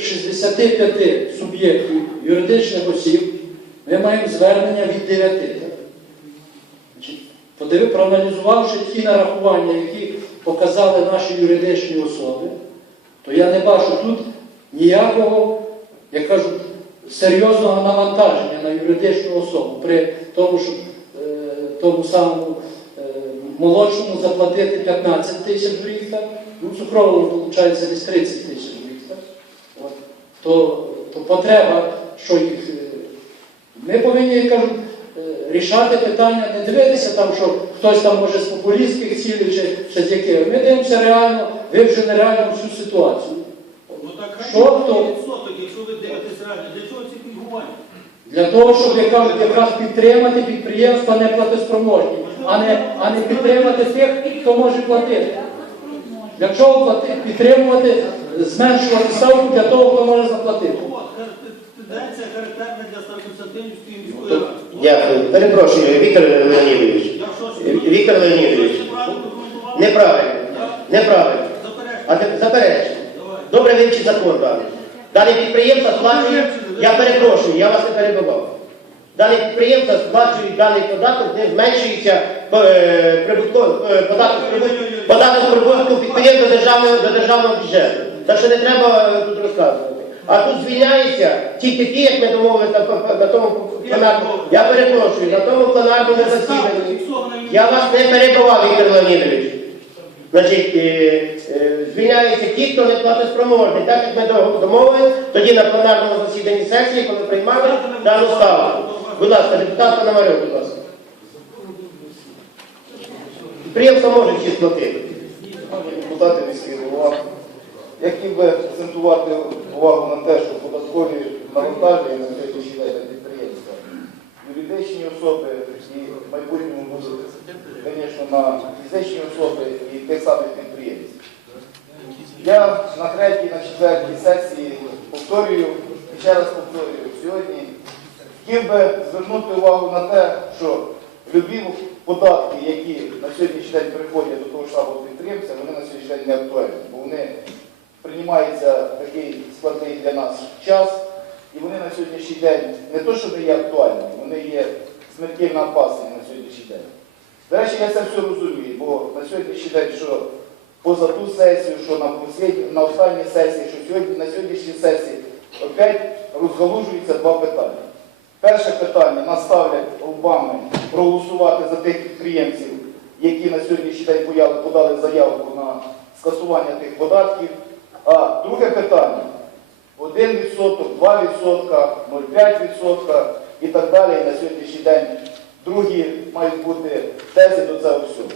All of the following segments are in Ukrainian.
65 суб'єктів юридичних осіб ми маємо звернення від 9. Подиви- Проаналізувавши ті нарахування, які показали наші юридичні особи, то я не бачу тут ніякого, як кажуть, серйозного навантаження на юридичну особу при тому, щоб е, тому самому е, молодшому заплатити 15 тисяч в рік, ну, цукровому виходить десь 30 тисяч в рік. Так? От. То, то потреба, що їх. е, Ми повинні, як кажуть, е, рішати питання, не дивитися там, що хтось там може з популістських цілей чи, чи з яких. Ми дивимося реально, вивчено реально всю ситуацію. Ну так Що хто? відсоток, якщо ви дивитесь реально. Для чого ці пільгування? Для того, щоб як кажуть, якраз підтримати підприємства неплатоспроможні, а не, а не підтримати тих, хто може платити. Для чого платити? Підтримувати, зменшувати ставку для того, хто може заплатити. Ну, тенденція характерна для Староконстантинівської міської ради. Дякую. Перепрошую, Віктор Леонідович. Віктор Леонідович. неправильно? Неправильно. А ти. Добре вивчи закон далі. Далі підприємства сплачують, я перепрошую, я вас не перебував. Далі підприємства сплачують даний податок, не зменшується е, прибутко- е, податок, прибут- податок прибутку підприємства до державного, до державного бюджету. Так що не треба е, тут розказувати. А тут звільняється тільки ті, як ми домовилися на, на тому пленарному. Я перепрошую, на тому пленарному засіданні. Я вас не перебував, Віктор Леонідович. Значить, е, е, звільняються ті, хто не платоспроможний. Так як ми до- домовились, тоді на пленарному засіданні сесії, коли приймали дану ставку. Будь ласка, депутат Пономарьов, будь ласка. Підприємство може всі сплатити. депутати міський голова. Я хотів би акцентувати увагу на те, що податкові навантаження на сьогоднішній день на підприємства, юридичні особи і в майбутньому будуть, звісно, на фізичні особи і тих самих підприємців. Я на третій, на четвертій сесії повторюю, і ще раз повторюю, сьогодні хотів би звернути увагу на те, що любі податки, які на сьогоднішній день приходять до того ж самого підприємця, вони на сьогоднішній день не актуальні, бо вони приймаються такий складний для нас час, і вони на сьогоднішній день не то, що не є актуальні, вони є смертельно опасні на сьогоднішній день. До речі, я це все розумію, бо на сьогоднішній день, що поза ту сесію, що на, на останній сесії, що сьогодні, на сьогоднішній сесії опять розгалужуються два питання. Перше питання нас ставлять лбами проголосувати за тих підприємців, які на сьогоднішній день подали заявку на скасування тих податків. А друге питання 1%, 2%, 0,5% і так далі. На сьогоднішній день другі мають бути тези до цього всього.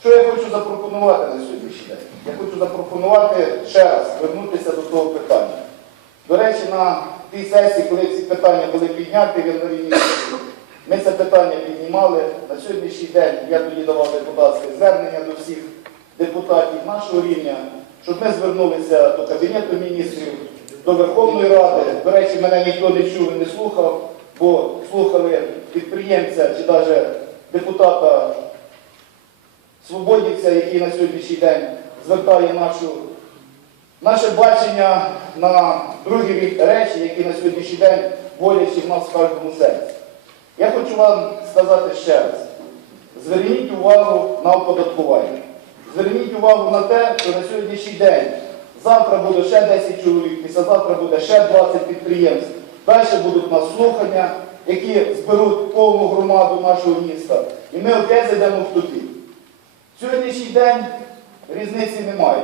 Що я хочу запропонувати на сьогоднішній день? Я хочу запропонувати ще раз вернутися до того питання. До речі, на тій сесії, коли ці питання були підняті в ми це питання піднімали. На сьогоднішній день я тоді давав депутатське звернення до всіх депутатів нашого рівня, щоб ми звернулися до Кабінету міністрів, до Верховної Ради. До речі, мене ніхто не чув і не слухав, бо слухали підприємця чи навіть депутата свободівця, який на сьогоднішній день звертає нашу, наше бачення на другі речі, які на сьогоднішній день болячі в нас в кожному серці. Я хочу вам сказати ще раз. Зверніть увагу на оподаткування. Зверніть увагу на те, що на сьогоднішній день завтра буде ще 10 чоловік, післязавтра буде ще 20 підприємств. Далі будуть нас слухання, які зберуть повну громаду нашого міста. І ми опять зайдемо в тупік. Сьогоднішній день різниці немає.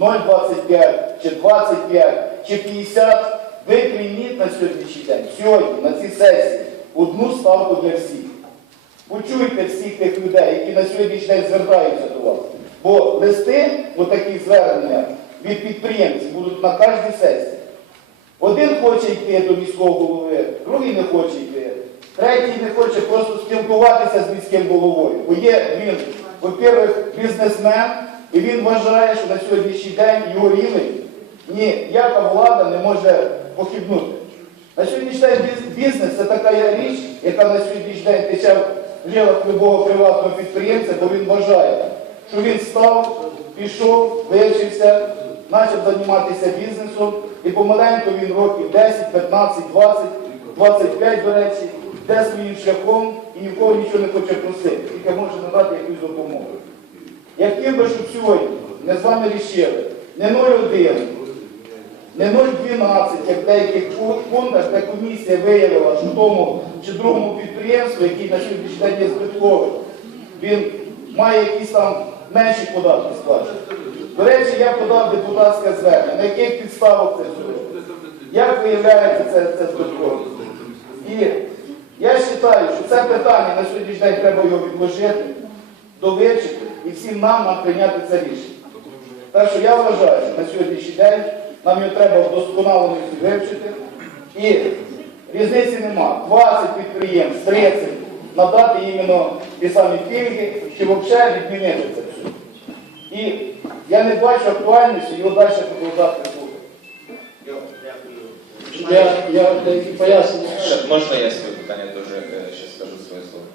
0,25 чи 25 чи 50. Ви прийміть на сьогоднішній день, сьогодні, на цій сесії, одну ставку для всіх. Почуйте всіх тих людей, які на сьогоднішній день звертаються до вас. Бо листи, отакі звернення від підприємців будуть на кожній сесії. Один хоче йти до міського голови, другий не хоче йти, третій не хоче просто спілкуватися з міським головою. Бо є він, по-перше, бізнесмен, і він вважає, що на сьогоднішній день його рівень ніяка влада не може похибнути. На сьогоднішній день бізнес це така річ, яка на сьогоднішній день тече в жилах любого приватного підприємця, бо він вважає, що він став, пішов, вивчився, почав займатися бізнесом І помаленьку він років 10, 15, 20, 25, до речі, йде своїм шляхом і ні в кого нічого не хоче просити, тільки може надати якусь допомогу. Я хотів би, щоб сьогодні ми з вами рішили не 0,1, не 0,12, як в деяких пу- пунктах, де комісія виявила, що тому чи другому підприємству, який на сьогоднішній день є збитковим, він має якісь там менші податки сплачувати. До речі, я подав депутатське звернення. На яких підставах це зробив? Як виявляється це, це збиткове? І я вважаю, що це питання на сьогоднішній день треба його відложити, довивчити і всім нам, нам прийняти це рішення. Так що я вважаю, що на сьогоднішній день нам його треба вдосконаленості вивчити. І різниці нема. 20 підприємств, 30 надати іменно ті самі пільги, чи взагалі відмінити це все. І я не бачу актуальності його далі продовжати слухати. Я, я деякі пояснення. Ще Можна я своє питання теж е, ще скажу своє слово?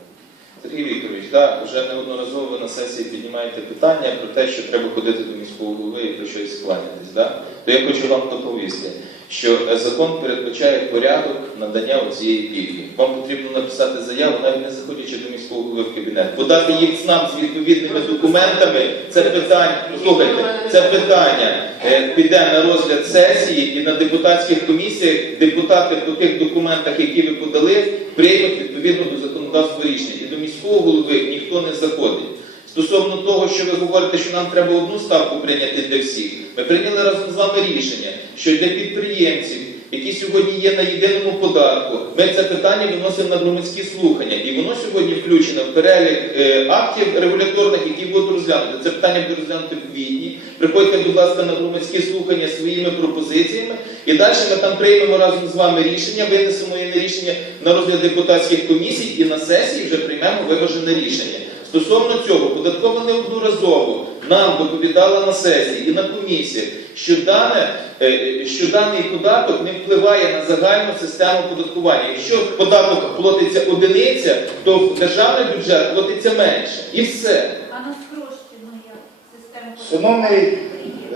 Сергій Вікторович, да, вже неодноразово ви на сесії піднімаєте питання про те, що треба ходити до міського голови і про щось скланятись. Да? То я хочу вам доповісти, що е, закон передбачає порядок надання цієї пільги. Вам потрібно написати заяву, навіть не заходячи до міського голови в кабінет. Подати їх нам з відповідними документами. Це питання, слухайте, це питання е, піде на розгляд сесії і на депутатських комісіях депутати по тих документах, які ви подали, приймуть відповідно до законодавства рішення. І до міського голови ніхто не заходить. Стосовно того, що ви говорите, що нам треба одну ставку прийняти для всіх, ми прийняли разом з вами рішення, що для підприємців, які сьогодні є на єдиному податку, ми це питання виносимо на громадські слухання, і воно сьогодні включено в перелік е, актів регуляторних, які будуть розглянути. Це питання буде розглянути в квітні. Приходьте, будь ласка, на громадські слухання своїми пропозиціями, і далі ми там приймемо разом з вами рішення, винесемо її на рішення на розгляд депутатських комісій, і на сесії вже приймемо виважене рішення. Стосовно цього, податкова неодноразово нам доповідала на сесії і на комісіях, що, дане, е, що даний податок не впливає на загальну систему податкування. Якщо податок платиться одиниця, то в державний бюджет платиться менше. І все. А на спрощену як систему Шановний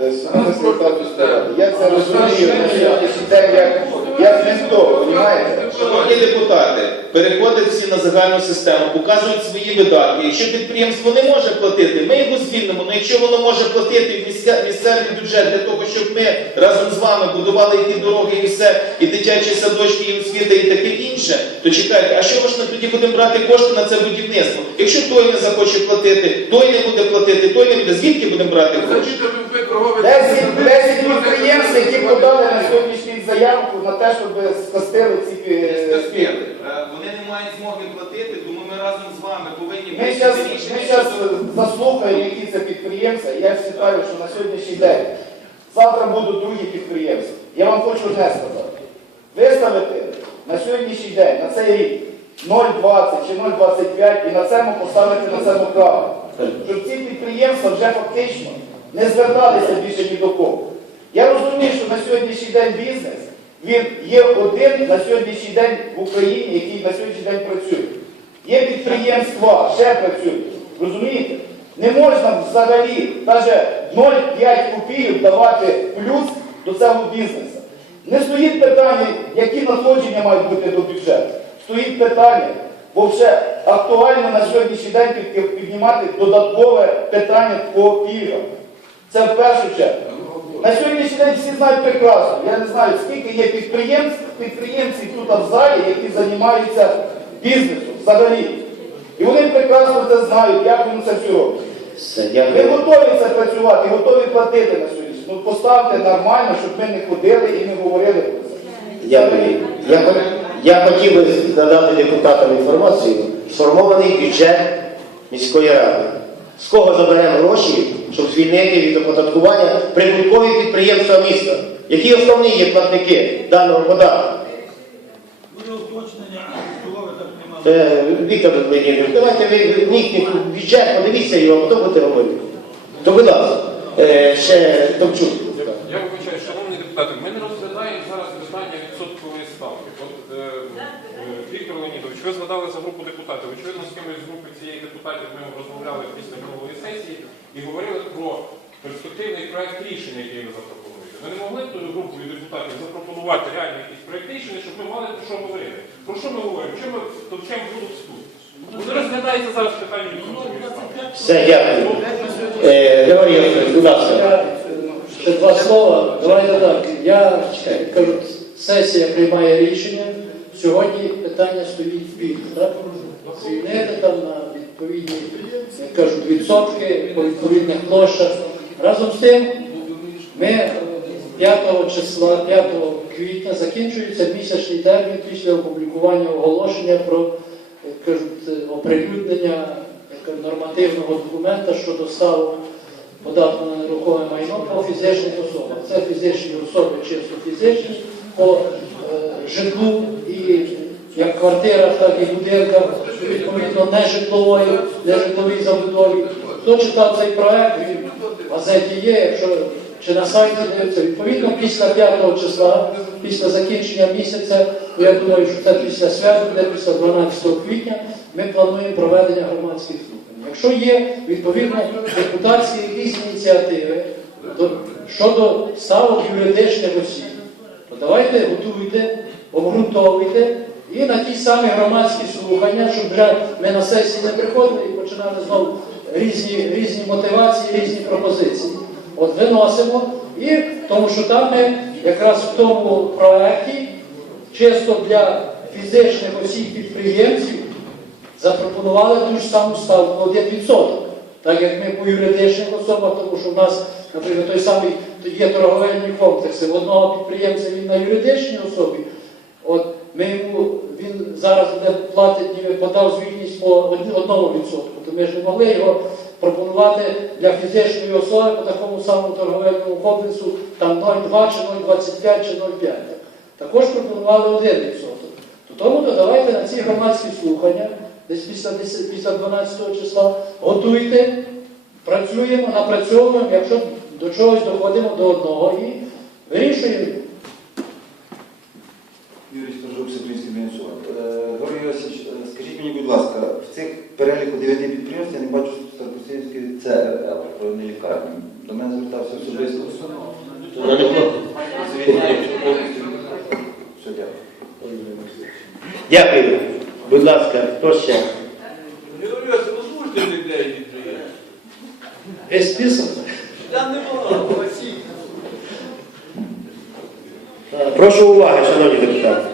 е, шановний секретар ради, я це розумію сьогоднішній день як, як ніхто, розумієте? Шановні депутати, переходять всі на загальну систему, показують свої видатки. Якщо підприємство не може платити, ми його звільнимо. Але якщо воно може платити в місцевий бюджет для того, щоб ми разом з вами будували і ті дороги, і все, і дитячі садочки, і освіта, і таке інше, то чекайте, а що ж ми тоді будемо брати кошти на це будівництво? Якщо той не захоче платити, той не буде платити, той не буде, звідки будемо брати кошти? 10, 10 підприємств, які подали на сьогоднішній заявку на те, щоб скостили ці е. Вони не мають змоги платити, тому ми разом з вами повинні Ми зараз щас заслухаємо, які це підприємства. і Я вважаю, що на сьогоднішній день завтра будуть другі підприємства. Я вам хочу одне сказати. Виставити на сьогоднішній день, на цей рік 0,20 чи 0,25 і на цьому поставити на цьому крапку. Щоб ці підприємства вже фактично не зверталися більше ні до кого. Я розумію, що на сьогоднішній день бізнес, він є один на сьогоднішній день в Україні, який на сьогоднішній день працює. Є підприємства, ще працюють. Розумієте? Не можна взагалі навіть 0,5 копійок давати плюс до цього бізнесу. Не стоїть питання, які надходження мають бути до бюджету. Стоїть питання, бо вже актуально на сьогоднішній день під- піднімати додаткове питання по пільгам. Це в першу чергу. На сьогоднішній день всі знають прекрасно. Я не знаю, скільки є підприємств, підприємців тут в залі, які займаються бізнесом взагалі. І вони прекрасно це знають, як вони це все роблять. Все, Ви готові це працювати, готові платити на сьогодні. Ну поставте нормально, щоб ми не ходили і не говорили про це. Дякую. Я, я хотів би надати депутатам інформацію. Сформований бюджет міської ради. З кого заберемо гроші, щоб звільнити від оподаткування прибуткові підприємства міста? Які основні є платники даного податку? Е, Віктор Леонідович, давайте ви вникніть бюджет, подивіться його, хто буде говорити. То, будь ласка, е, ще Томчук. Я вибачаю, шановні депутати, ми не розглядаємо зараз питання відсоткової ставки. От е, е, Віктор Згадали за групу депутатів. Очевидно, з кимось з групи цієї депутатів ми розмовляли після минулої сесії і говорили про перспективний проект рішення, який ви запропонуєте. Ви не могли групу від депутатів запропонувати реально якісь проєкти рішення, щоб ми мали про що говорити. Про що ми говоримо? Чим ми то в тут? Не розглядається зараз питання. Все, дякую. Е, Григорій будь ласка. Ще два слова. Давайте так. Я кажу, сесія приймає рішення. Сьогодні питання стоїть пільг, так? Звільнити там на відповідні, кажуть, відсотки по відповідних площах. Разом з тим, ми 5 числа, 5 квітня закінчується місячний термін після опублікування оголошення про кажуть, оприлюднення нормативного документа щодо ставок податку на нерухоме майно по фізичних особах. Це фізичні особи, чисто фізичні, по е, житлу і як квартирах, так і будинках, відповідно, не житлової, не житловій забудові. Хто читав цей проект, в газеті є, якщо чи на сайті дивиться, відповідно після 5 числа, після закінчення місяця, я думаю, що це після свята, буде після 12 квітня, ми плануємо проведення громадських слухань. Якщо є відповідно депутатські якісь ініціативи до- щодо ставок юридичних осіб, то давайте готуйте, обґрунтовуйте і на ті самі громадські слухання, щоб вже ми на сесії не приходили і починали знову різні, різні мотивації, різні пропозиції. От виносимо, і тому що там ми якраз в тому проекті чисто для фізичних осіб підприємців запропонували ту ж саму ставку 1%. Так як ми по юридичних особах, тому що в нас, наприклад, той самий є торговельні комплекси. В одного підприємця він на юридичній особі. От ми йому він зараз буде платить, ніби подав звітність по одному відсотку. То ми ж не могли його пропонувати для фізичної особи по такому самому торговельному комплексу там 0,2 чи 0,25 чи 0,5. Також пропонували 1 відсоток. То тому то давайте на ці громадські слухання, десь після, 10 після 12 числа, готуйте, працюємо, напрацьовуємо, якщо до чогось доходимо до одного і вирішуємо. Мені, будь ласка, в цих переліку дев'яти підприємств я не бачу Старокостинської ЦРЛ, районної лікарні. До мене звертався особисто. Не дякую. Дякую. Будь ласка, хто ще? Підприємств. Весь список. Там немало. Е, Прошу уваги, шановні депутати.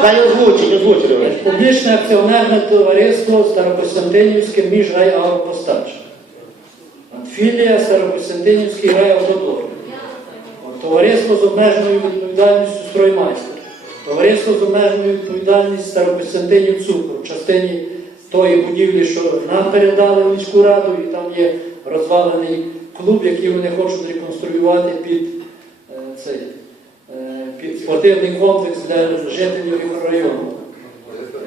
Питання озвучить, озвучить. Григорій. Публічне акціонерне товариство Старокостянтинівське міжрайавтопостач. От Філія Старокостянтинівський райавтодор. Товариство з обмеженою відповідальністю строймайстер. Товариство з обмеженою відповідальністю Старокостянтинів Цукру в частині тої будівлі, що нам передали в міську раду, і там є розвалений клуб, який вони хочуть реконструювати під е, цей спортивний комплекс для жителів мікрорайону.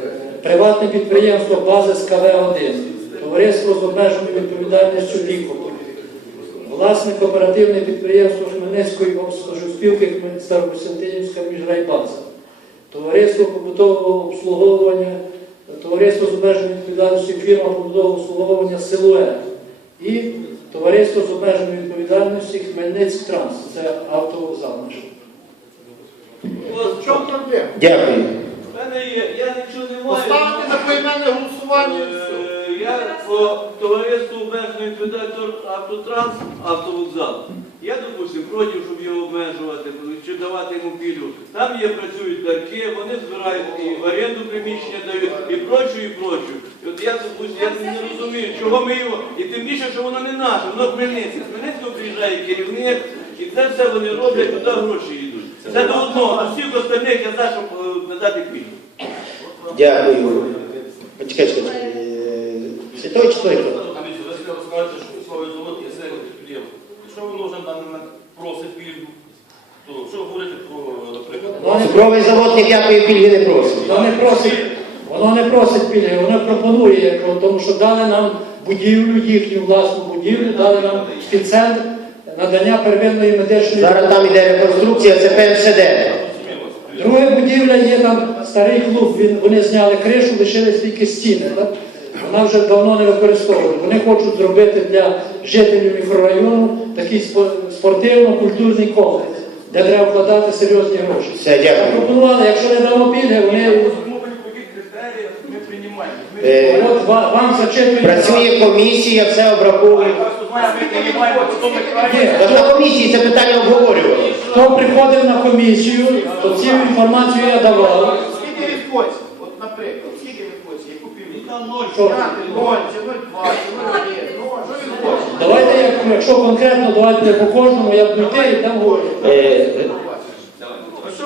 Е, Приватне підприємство Базис КВ-1, товариство з обмеженою відповідальністю Лікополь, власне кооперативне підприємство Хмельницької спілки Старокостянтинівська міжрайбаза, товариство побутового обслуговування, товариство з обмеженою відповідальністю фірма побутового обслуговування Силует і товариство з обмеженою відповідальністю Хмельницьк Транс. Це автовокзал наш. В чому проблема? Дякую. В мене є, я нічого не маю. Поставити на поіменне голосування і все. Е, Я по товариству обмеженої відповідальності автотранс, автовокзал. Я, допустим, проти, щоб його обмежувати, чи давати йому пільгу. Там є працюють ларки, вони збирають і в оренду приміщення дають, і прочу, і прочу. І от я, допустим, я не розумію, чого ми його, і тим більше, що воно не наше, воно Хмельницьке. З Хмельницького приїжджає керівник, і це все вони роблять, туди гроші. Це до одного, до всіх остальних я за, щоб е, надати пільгу. Дякую. Почекай, чекай. чекай. Е, Чи той, чи той? хто? Дивіться, ви сказали, скажете, що слово завод є серед підприємств. Якщо воно вже даний момент просить пільгу, то що говорити про, наприклад, Воно не, Цукровий завод ніякої пільги не просить. воно не просить, воно не просить пільги, воно пропонує, тому що дали нам будівлю, їхню власну будівлю, дали нам спеццентр надання первинної медичної Зараз там іде реконструкція, це ПМСД. Друга будівля є там старий клуб, він, вони зняли кришу, лишились тільки стіни. Так? вона вже давно не використовує. Вони хочуть зробити для жителів мікрорайону такий спортивно-культурний комплекс, де треба вкладати серйозні гроші. Все, дякую. Запропонували, якщо не дамо пільги, вони. Е, от ва- вам зачитують. Працює комісія, все обраховує. Та на комісії це питання обговорювали. Хто приходив на комісію, то цю інформацію я давав. Скільки відходів? От, наприклад, скільки відходів? Яку північ? Там ноль. Що? Ноль, чи 0,2, чи 0,1. Ну? Давайте, як- якщо конкретно, давайте по кожному, я буду йти і там говорю. Е, що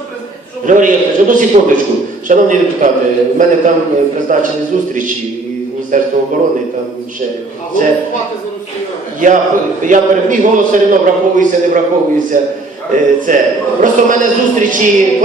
Григорій одну секундочку. Шановні депутати, в мене там е, призначені зустрічі і Міністерство оборони, там ще це. Я, я мій голос все одно враховується, не враховується. Е, Це. Просто в мене зустрічі,